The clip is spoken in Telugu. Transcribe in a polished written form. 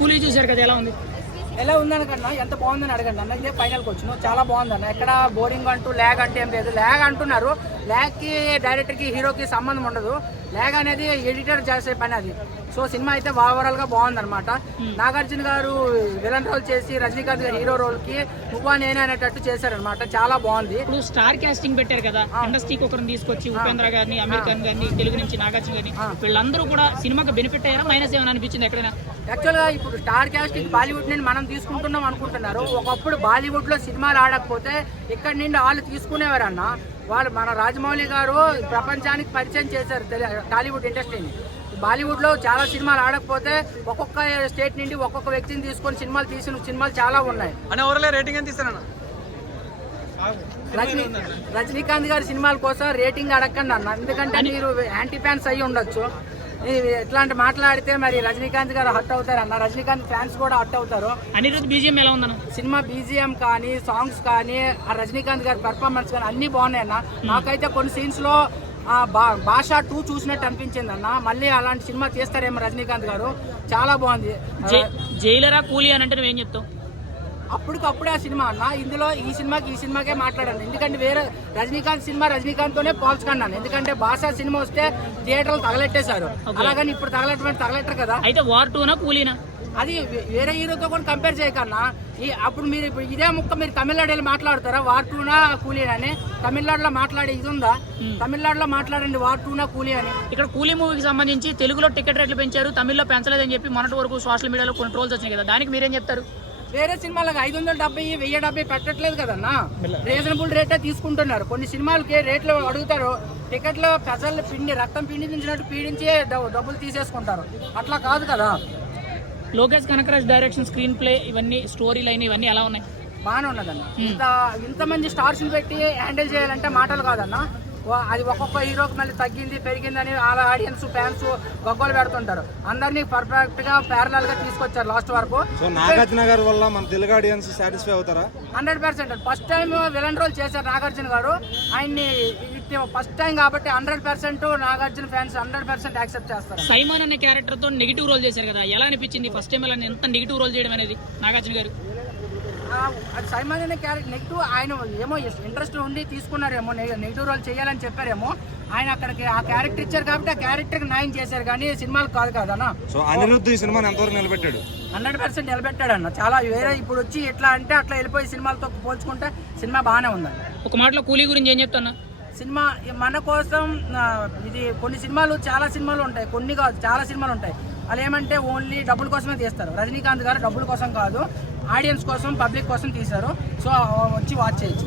కూలీ చూశారు కదా, ఎలా ఉంది? ఎలా ఉందనకన్నా ఎంత బాగుందని అడగండి అన్న. ఇదే ఫైనల్కి వచ్చిన చాలా బాగుందన్న. ఎక్కడ బోరింగ్ అంటూ ల్యాగ్ అంటే ఏం లేదు. ల్యాగ్ అంటున్నారు, ల్యాగ్కి డైరెక్టర్కి హీరోకి సంబంధం ఉండదు. ల్యాగ్ అనేది ఎడిటర్ చేసే పని అది. సో సినిమా అయితే ఓవరాల్గా బాగుందన్నమాట. నాగార్జున గారు విలన్ రోల్ చేసి రజనీకాంత్ గారు హీరో రోల్కి నువ్వా నేనే అనేటట్టు చేశారనమాట. చాలా బాగుంది. ఇప్పుడు స్టార్ కాస్టింగ్ పెట్టారు కదా, ఇండస్ట్రీకి ఒకరిని తీసుకొచ్చి ఉపేంద్ర గారిని, అమీర్ ఖాన్ గారిని, తెలుగు నుంచి నాగార్జున గారిని, వీళ్ళందరూ కూడా సినిమాకి బెనిఫిట్ అయ్యారా, మైనస్ ఏమైనా అనిపించింది ఎక్కడైనా? యాక్చువల్గా ఇప్పుడు స్టార్ కాస్టింగ్ బాలీవుడ్ నుండి మనం తీసుకుంటున్నాం అనుకుంటున్నారు. ఒకప్పుడు బాలీవుడ్లో సినిమాలు ఆడకపోతే ఇక్కడి నుండి వాళ్ళు తీసుకునేవారన్న. వాళ్ళు మన రాజమౌళి గారు ప్రపంచానికి పరిచయం చేశారు టాలీవుడ్ ఇండస్ట్రీని. బాలీవుడ్లో చాలా సినిమాలు ఆడకపోతే ఒక్కొక్క స్టేట్ నుండి ఒక్కొక్క వ్యక్తిని తీసుకొని సినిమాలు తీసిన సినిమాలు చాలా ఉన్నాయి. రేటింగ్ ఎంత ఇస్తారన్న? రజనీకాంత్ గారి సినిమాల కోసం రేటింగ్ అడగండి అన్న. ఎందుకంటే మీరు యాంటీ ఫ్యాన్స్ అయ్యి ఉండొచ్చు. ఇట్లాంటి మాట్లాడితే మరి రజనీకాంత్ గారు హట్ అవుతారు అన్న. రజనీకాంత్ ఫ్యాన్స్ కూడా హట్ అవుతారు. అనిరుద్ధ్ బీజిఎం ఎలా ఉందన్న? సినిమా బీజిఎం కానీ, సాంగ్స్ కానీ, ఆ రజనీకాంత్ గారి పెర్ఫార్మెన్స్ కానీ అన్ని బాగున్నాయి అన్న. నాకైతే కొన్ని సీన్స్ లో భాష 2 చూసినట్టు అనిపించింది అన్న. మళ్ళీ అలాంటి సినిమా తీస్తారేమో రజనీకాంత్ గారు. చాలా బాగుంది. జైలరా కూలీ అని అంటే నువ్వేం చెప్తావు? అప్పటికప్పుడే ఆ సినిమా అన్న. ఇందులో ఈ సినిమాకే మాట్లాడాను. ఎందుకంటే వేరే రజనీకాంత్ సినిమా రజనీకాంత్తోనే పోల్చుకున్నాను. ఎందుకంటే భాషా సినిమా వస్తే థియేటర్లు తగలెట్టేశారు. అలాగని ఇప్పుడు తగలెట్టరు కదా. అయితే వార్ 2నా కూలీనా? అది వేరే హీరోతో కూడా కంపేర్ చేయకన్నా. అప్పుడు మీరు ఇప్పుడు ఇదే ముక్క మీరు తమిళనాడు వెళ్ళి మాట్లాడతారా వార్ 2నా కూలీ అని? తమిళనాడులో మాట్లాడే ఇది ఉందా? తమిళనాడులో మాట్లాడండి వార్ 2నా కూలీ అని. ఇక్కడ కూలీ మూవీకి సంబంధించి తెలుగులో టికెట్ రేట్లు పెంచారు, తమిళ్లో పెంచలేదని చెప్పి మొన్నటి వరకు సోషల్ మీడియాలో కొన్ని ట్రోల్స్ వచ్చినాయి కదా, దానికి మీరేం చెప్తారు? వేరే సినిమాలకు 570, 1070 పెట్టట్లేదు కదన్నా. రీజనబుల్ రేటే తీసుకుంటున్నారు. కొన్ని సినిమాలకి రేట్లు అడుగుతారు, టికెట్లు ప్రజలు రక్తం పిండించినట్టు పీడించి డబ్బులు తీసేసుకుంటారు. అట్లా కాదు కదా. Lokesh Kanagaraj direction, screenplay, ఇవన్నీ స్టోరీ లైన్ ఇవన్నీ ఎలా ఉన్నాయి? బాగానే ఉన్నదన్న. ఇంతమంది స్టార్స్ పెట్టి హ్యాండిల్ చేయాలంటే మాటలు కాదన్న. అది ఒక్కొక్క హీరోకి మళ్ళీ తగ్గింది పెరిగిందని వాళ్ళ ఆడియన్స్ ఫ్యాన్స్ గొప్పలు పెడుతుంటారు. అందరినీ పర్ఫెక్ట్ గా ప్యారలల్ గా తీసుకొచ్చారు లాస్ట్ వరకు. నాగార్జున గారి వల్ల మన తెలుగు ఆడియన్స్ సాటిస్ఫై అవుతారా? 100%. ఫస్ట్ టైం విలన్ రోల్ చేశారు నాగార్జున గారు. ఆయన్ని ఫస్ట్ టైం కాబట్టి 100% నాగార్జున ఫ్యాన్స్ 100% యాక్సెప్ట్ చేస్తారు. సైమాన్ అనే క్యారెక్టర్ తో నెగిటివ్ రోల్ చేశారు కదా, ఎలా అనిపించింది ఫస్ట్ టైం అలా ఎంత నెగిటివ్ రోల్ చేయడం అనేది నాగార్జున గారు? అది సైమాన్ అనే క్యారెక్టర్ నెగిటివ్ ఆయన ఏమో ఇంట్రెస్ట్ ఉండి తీసుకున్నారేమో, నెగిటివ్ రోల్ చేయాలని చెప్పారేమో. ఆయన అక్కడికి ఆ క్యారెక్టర్ ఇచ్చారు కాబట్టి ఆ క్యారెక్టర్ న్యాయం చేశారు కానీ సినిమాలు కాదు కదన్న. సో అనిరుద్ధ్ ఈ సినిమాని ఎంతవరకు నిలబెట్టాడు? 100% నిలబెట్టాడు అన్న. చాలా వేరే ఇప్పుడు వచ్చి ఎట్లా అంటే అట్లా వెళ్ళిపోయి సినిమాలతో పోల్చుకుంటే సినిమా బాగానే ఉందండి. ఒక మాటలో కూలీ గురించి ఏం చెప్తాను? సినిమా మన కోసం ఇది కొన్ని సినిమాలు చాలా సినిమాలు ఉంటాయి, కొన్ని కాదు చాలా సినిమాలు ఉంటాయి. వాళ్ళు ఏమంటే ఓన్లీ డబ్బుల కోసమే తీస్తారు. రజనీకాంత్ గారు డబ్బుల కోసం కాదు, ఆడియన్స్ కోసం, పబ్లిక్ కోసం తీశారు. సో వచ్చి వాచ్ చేయొచ్చు.